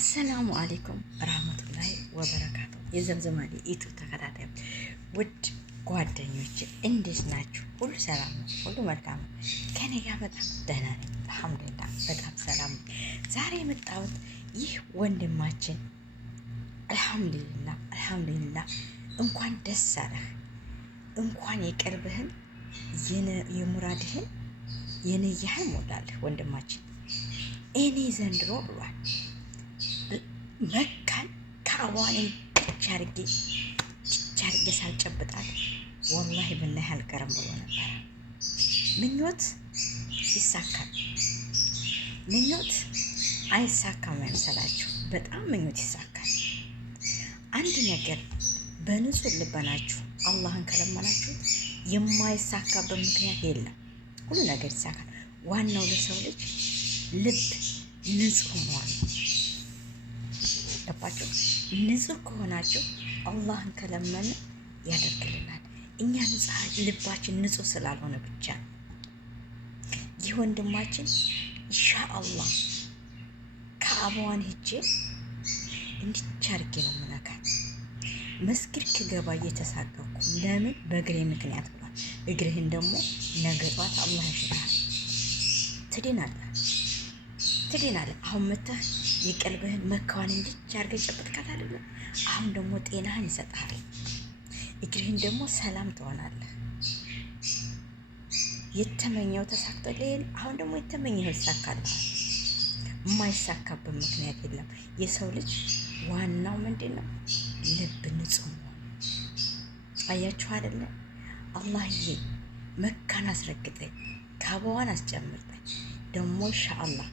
አሰላሙ አሌይኩም ረህመቱላሂ ወበረካቱ። የዘምዘማሊ ዩቱብ ተከታታዮች ውድ ጓደኞች እንዴት ናችሁ? ሁሉ ሰላም ነው? ሁሉ መልካም ነው? ከኔ ጋር በጣም ደህና ነኝ አልሐምዱሊላህ፣ በጣም ሰላም ነው። ዛሬ የመጣሁት ይህ ወንድማችን አልሐምዱሊላህ እንኳን ደስ አለህ፣ እንኳን የቀልብህን የሙራድህን የነያህን ሞላልህ ወንድማችን። እኔ ዘንድሮ ብሏል መካን ከአዋን ብቻ አድርጌ ሳልጨብጣት ወላሂ ብላሂ አልቀርም ብሎ ነበረ። ምኞት ይሳካል፣ ምኞት አይሳካም አይምሰላችሁ። በጣም ምኞት ይሳካል። አንድ ነገር በንጹህ ልበናችሁ አላህን ከለመናችሁ የማይሳካበት ምክንያት የለም። ሁሉ ነገር ይሳካል። ዋናው ለሰው ልጅ ልብ ንጹህ መሆን ነው። ገባችሁ? ንጹህ ከሆናችሁ አላህን ከለመን ያደርግልናል። እኛ ልባችን ንጹህ ስላልሆነ ብቻ ነው። ይህ ወንድማችን ኢንሻአላህ ከአባዋን ሂጄ እንዲች አድርጌ ነው ምነካት። መስጊድ ክገባ እየተሳቀኩ ለምን በእግሬ ምክንያት ብሏል። እግርህን ደግሞ ነገ ጧት አላህ ያሽራል፣ ትድናለህ። አሁን መተህ የቀልብህን መካዋን እንዲች አድርገህ ጨብጥካት አይደለ? አሁን ደግሞ ጤናህን ይሰጥሃል። እግርህን ደግሞ ሰላም ትሆናለህ። የተመኘው ተሳክቶልህ፣ አሁን ደግሞ የተመኘው ይሳካልሃል። የማይሳካበት ምክንያት የለም። የሰው ልጅ ዋናው ምንድን ነው? ልብ ንጹህ መሆን። አያችሁ አይደለ? አላህዬ መካን አስረግጠኝ፣ ካባዋን አስጨምርጠኝ። ደግሞ ኢንሻአላህ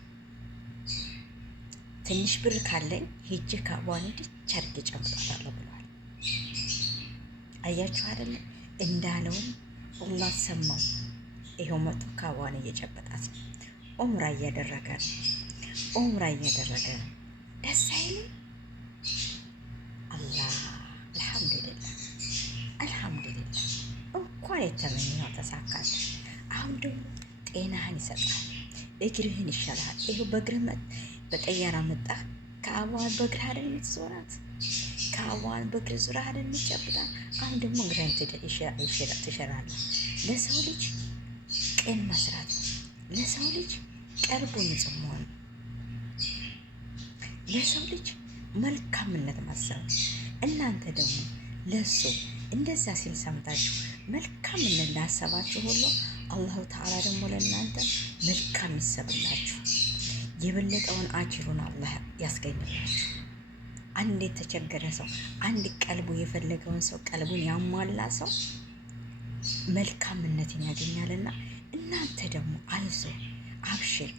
ትንሽ ብር ካለኝ ሄጄ ካባዋን እንዲች አድርጌ ጨብጣታለሁ ብለዋል። አያችሁ አይደለ? እንዳለውም አላህ ሰማው። ይኸው መቶ ካባዋን እየጨበጣት ነው። ኡምራ እያደረገ ነው። ደስ አይልም? አላህ አልሐምዱሊላህ እንኳን የተመኘው ተሳካለ። አሁን ደግሞ ጤናህን ይሰጣል፣ እግርህን ይሻልሃል። ይኸው በእግርህ በጠያራ መጣህ። ከአበዋን በእግርህ አይደል የምትዞራት? ከአበዋን በእግርህ ዙራ አይደል የምትጨብጣት? አሁን ደግሞ እግርህን ትሸራለህ። ለሰው ልጅ ቅን መስራት ነው። ለሰው ልጅ ቀልቡ ንጹህ መሆን ነው። ለሰው ልጅ መልካምነት ማሰብ ነው። እናንተ ደግሞ ለሱ እንደዛ ሲል ሰምታችሁ መልካምነት ላሰባችሁ ሁሉ አላሁ ተዓላ ደግሞ ለእናንተ መልካም ይሰብላችሁ። የበለጠውን አጅሩን አላህ ያስገኝላችሁ። አንድ የተቸገረ ሰው፣ አንድ ቀልቡ የፈለገውን ሰው ቀልቡን ያሟላ ሰው መልካምነትን ያገኛልና እናንተ ደግሞ አይዞ አብሽር፣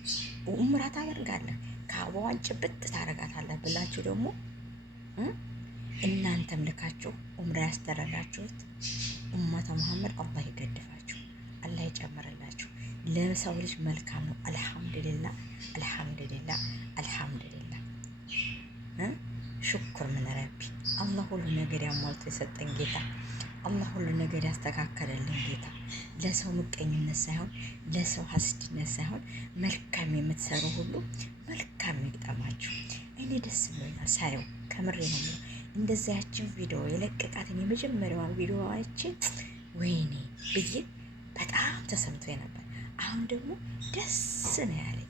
ኡምራ ታደርጋለህ፣ ከአበዋን ጭብጥ ታረጋታለህ ብላችሁ ደግሞ እናንተም ልካችሁ ኡምራ ያስደረጋችሁት ኡመተ መሐመድ አላህ ይገድፋችሁ፣ አላህ ይጨምርላችሁ። ለሰው ልጅ መልካም ነው። አልሐምዱሊላህ ሽኩር ምን ረቢ። አላህ ሁሉ ነገር ያሟልቶ የሰጠን ጌታ፣ አላህ ሁሉ ነገር ያስተካከለልን ጌታ። ለሰው ምቀኝነት ሳይሆን ለሰው ሀስድነት ሳይሆን መልካም የምትሰሩ ሁሉ መልካም ይግጠማችሁ። እኔ ደስ ብሎኛል ሳየው፣ ከምሬ ነው የምለው። እንደዚያችን ቪዲዮ የለቀቃትን የመጀመሪያዋን ቪዲዮ አይቼ ወይኔ ብዬ በጣም ተሰምቶ ነበር። አሁን ደግሞ ደስ ነው ያለኝ።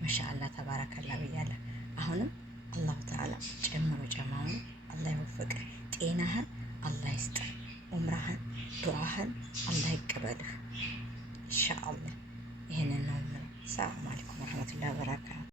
ማሻአላህ ተባረከላ ብያለሁ። አሁንም አላሁ ተዓላ ጨማውን አላህ ይወፍቅ፣ ጤናህን አላህ ይስጥ፣ ኡምራህን ዱዓህን አላህ ይቀበልህ ኢንሻአላህ። ይሄንን ነው የምለው። ሰላም አለይኩም ወራህመቱላሂ ወበረካቱ።